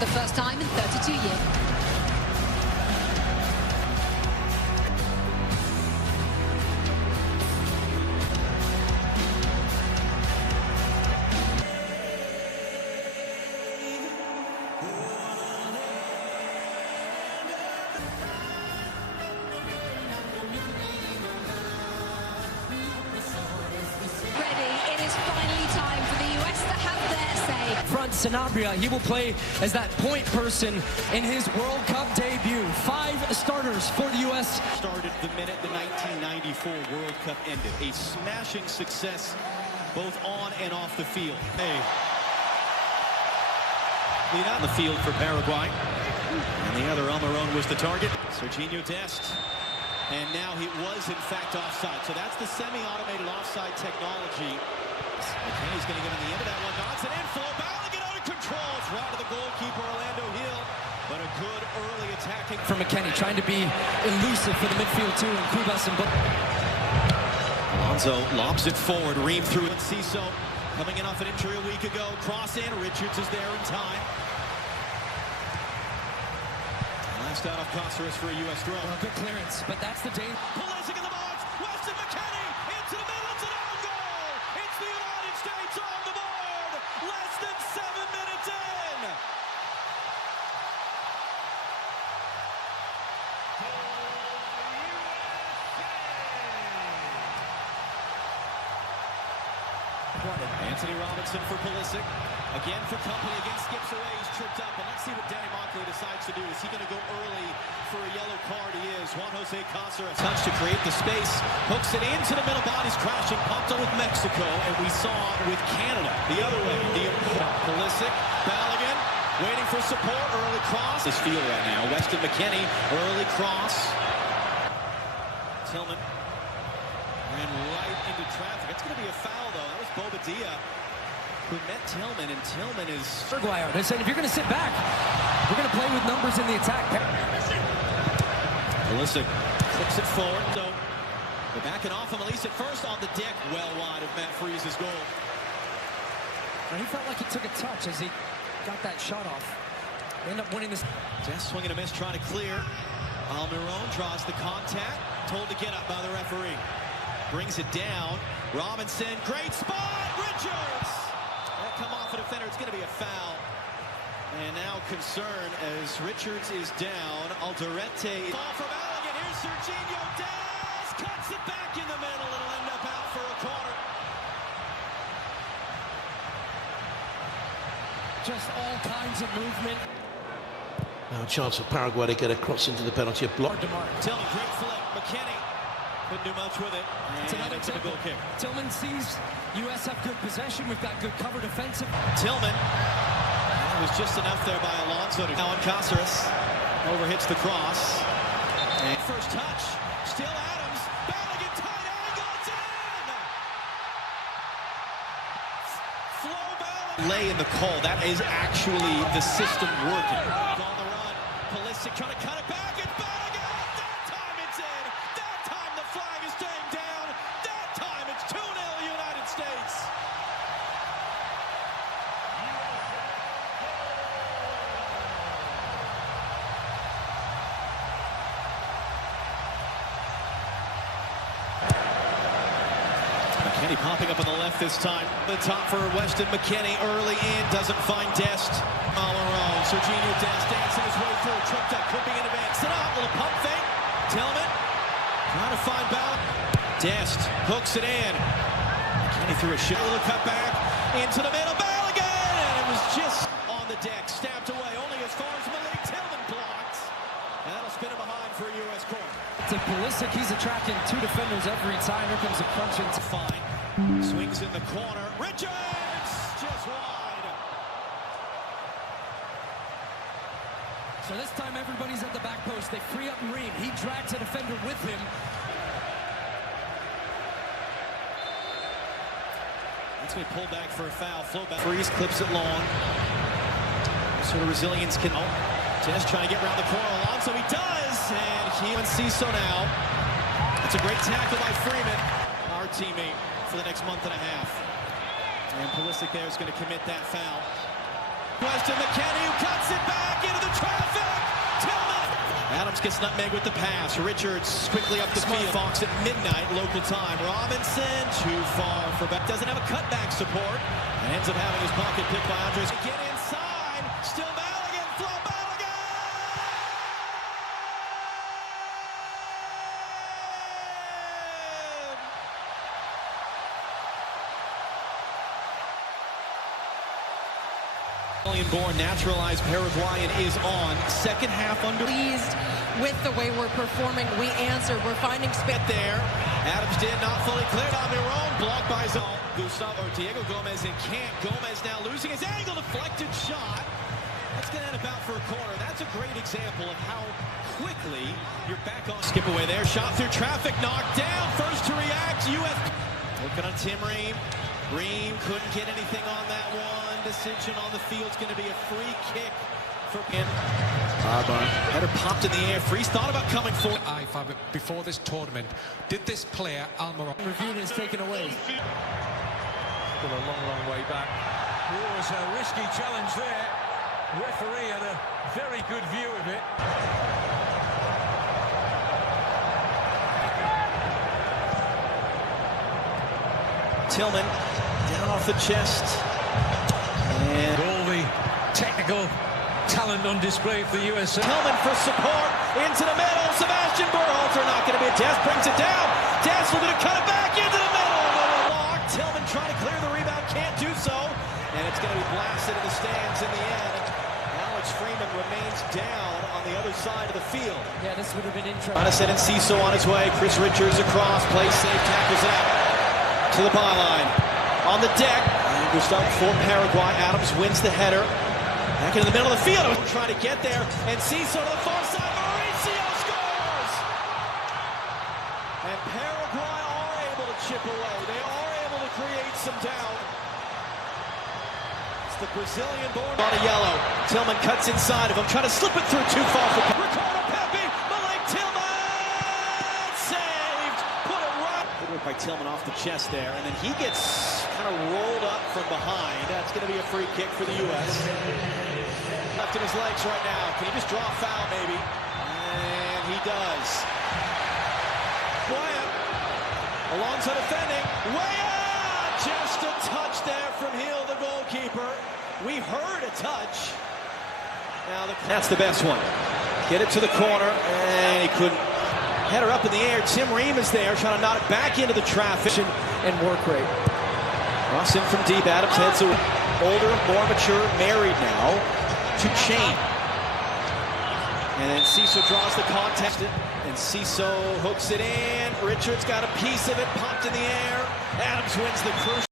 the first time in 32 years. Front Sanabria, he will play as that point person in his World Cup debut. 5 starters for the U.S. Started the minute the 1994 World Cup ended. A smashing success both on and off the field. Hey. Lead out in the field for Paraguay. And the other Almiron was the target. Serginho Dest. And now he was in fact offside. So that's the semi-automated offside technology. McKennie's going to get on the end of that one. Knocks it in. Flow Balogun out of control. It's right to the goalkeeper, Orlando Hill. But a good early attacking. For McKennie, trying to be elusive for the midfield too. And Kubas and Alonso lobs it forward. Ream through it. Ciso coming in off an injury a week ago. Cross in. Richards is there in time. Last out of Cáceres for a U.S. throw. Good clearance, but that's the danger. Pulisic in the box. Weston McKennie into the middle. It's an own goal. It's the United States on the board. Less than 7 minutes in. Anthony Robinson for Pulisic. Again for company, again skips away, he's tripped up, and let's see what Danny Mockley decides to do. Is he going to go early for a yellow card? He is. Juan Jose Cáceres. Touch to create the space, hooks it into the middle, bodies crashing, pumped on with Mexico, and we saw with Canada. The other way, Pulisic, Balogun, waiting for support, early cross. This field right now, Weston McKennie, early cross. Tillman ran right into traffic. It's going to be a foul, though. That was Bobadilla who met Tillman, and Tillman is... Paraguay. They said, if you're going to sit back, we're going to play with numbers in the attack. Pulisic flips it forward. So they're backing off him. Elise at first on the deck, well wide of Matt Freese's goal. And he felt like he took a touch as he got that shot off. They end up winning this. Just swinging a miss, trying to clear. Almiron draws the contact. Told to get up by the referee. Brings it down. Robinson, great spot. Richards. That come off a defender. It's going to be a foul. And now concern as Richards is down. Alderete. Ball from Balogun. Here's Serginho Dest. Cuts it back in the middle. It'll end up out for a corner. Just all kinds of movement. Now a chance for Paraguay to get a cross into the penalty block. Tillman, great flick. McKennie couldn't do much with it. It's another goal kick. Tillman sees U.S. have good possession. We've got good cover defensive. Tillman. It was just enough there by Alonso. Now on Cáceres. Overhits the cross. And first touch. Still Adams. Balogun tight angle. It's in! Flow Balogun. Lay in the call. That is actually the system working. On the run. Pulisic trying to cut it back. It's Balogun. That time it's in. That time the flag is staying down. That time it's 2-0 United States. McKennie popping up on the left this time. The top for Weston McKennie early in, doesn't find Dest. Almiron, Serginho Dest dancing his way through, tripped up, clipping in advance. Sit up, little pump fake. Tillman trying to find Balogun. Dest hooks it in. McKennie threw a shot, a little cut back into the middle. Balogun, and it was just on the deck, stabbed away, only as far as Malik Tillman blocked. And that'll spin him behind for a U.S. corner. To Pulisic, he's attracting 2 defenders every time. Here comes a crunch into fine. Swings in the corner. Richards just wide. So this time everybody's at the back post. They free up Ream. He drags a defender with him. That's going to pull back for a foul. Flow back. Freeze clips it long. Sort of resilience can. Dest trying to get around the corner. Alonso, he does. And he and Ciso now. It's a great tackle by Freeman, our teammate, for the next month and a half. And Pulisic there is going to commit that foul. Weston McKennie, who cuts it back into the traffic. Tillman. Adams gets nutmeg with the pass. Richards quickly up the field. Fox at midnight local time. Robinson too far for back. Doesn't have a cutback support. And ends up having his pocket picked by Andres. Get inside. Still Balogun. Flo Balogun. Born naturalized Paraguayan is on. Second half under. Pleased with the way we're performing. We answer. We're finding space there. Adams did not fully cleared on their own. Blocked by Zone. Gustavo Diego Gomez in camp. Gomez now losing his angle. Deflected shot. That's going to end about for a corner. That's a great example of how quickly you're back on. Skip away there. Shot through traffic. Knocked down. First to react. UF. Looking on Tim Ream. Ream couldn't get anything on that one. Decision on the field's going to be a free kick for him. Header popped in the air. Freeze thought about coming forward. HighlightsFIFA before this tournament. Did this player, Almiron... Review is taken away. Still a long way back. It was a risky challenge there. Referee had a very good view of it. Tillman down off the chest. And all the technical talent on display for the USA. Tillman for support into the middle. Sebastian Berhalter not going to be a Des brings it down. Des looking to cut it back into the middle. Lock. Tillman trying to clear the rebound, can't do so. And it's going to be blasted in the stands in the end. Alex Freeman remains down on the other side of the field. Yeah, this would have been interesting. Trying to send in Ciso on his way. Chris Richards across. Plays safe, tackles it out to the byline. On the deck. Gustavo for Paraguay. Adams wins the header. Back into the middle of the field. Trying to get there. And Ciso to the far side. Mauricio scores! And Paraguay are able to chip away. They are able to create some doubt. It's the Brazilian-born on a yellow. Tillman cuts inside of him. Trying to slip it through too far for Ricardo Pepi. Malik Tillman saved. Put it right. Good work by Tillman off the chest there. And then he gets kind of rolled up from behind. That's going to be a free kick for the U.S. Left in his legs right now. Can he just draw a foul, maybe? And he does. Boya, Alonso defending. Way out! Just a touch there from Hill, the goalkeeper. We heard a touch. Now that's the best one. Get it to the corner, and he couldn't. Header up in the air. Tim Ream is there, trying to knock it back into the traffic. And work rate. Cross in from deep. Adams heads older, more mature, married now to Chain. And then Ciso draws the contest. And Ciso hooks it in. Richards got a piece of it, popped in the air. Adams wins the crucial.